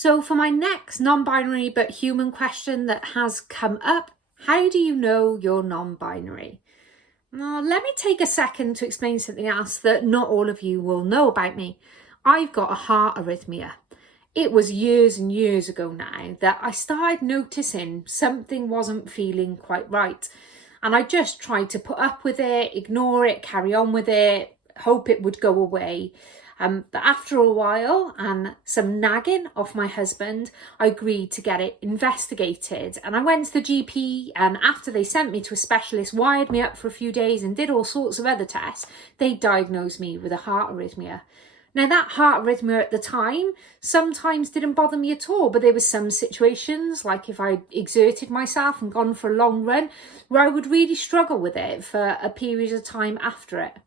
So for my next non-binary but human question that has come up, how do you know you're non-binary? Now, let me take a second to explain something else that not all of you will know about me. I've got a heart arrhythmia. It was years and years ago now that I started noticing something wasn't feeling quite right. And I just tried to put up with it, ignore it, carry on with it, hope it would go away. But after a while and some nagging off my husband, I agreed to get it investigated. And I went to the GP, and after they sent me to a specialist, wired me up for a few days and did all sorts of other tests, they diagnosed me with a heart arrhythmia. Now, that heart arrhythmia at the time sometimes didn't bother me at all, but there were some situations, like if I exerted myself and gone for a long run, where I would really struggle with it for a period of time after it.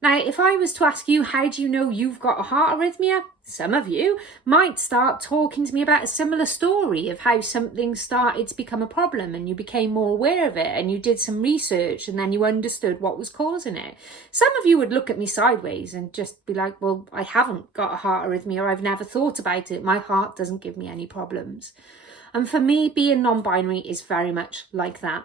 Now, if I was to ask you, how do you know you've got a heart arrhythmia? Some of you might start talking to me about a similar story of how something started to become a problem and you became more aware of it and you did some research and then you understood what was causing it. Some of you would look at me sideways and just be like, well, I haven't got a heart arrhythmia, or I've never thought about it. My heart doesn't give me any problems. And for me, being non-binary is very much like that.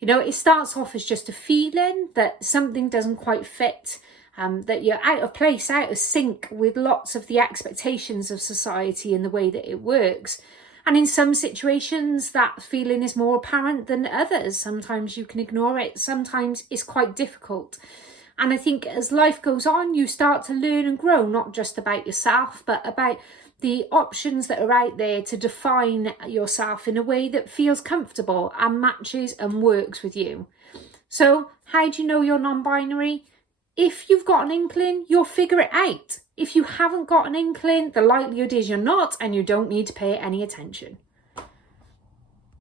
You know, it starts off as just a feeling that something doesn't quite fit, that you're out of place, out of sync with lots of the expectations of society and the way that it works. And in some situations, that feeling is more apparent than others. Sometimes you can ignore it. Sometimes it's quite difficult. And I think as life goes on, you start to learn and grow, not just about yourself, but about the options that are out there to define yourself in a way that feels comfortable and matches and works with you. So how do you know you're non-binary? If you've got an inkling, you'll figure it out. If you haven't got an inkling, the likelihood is you're not, and you don't need to pay any attention.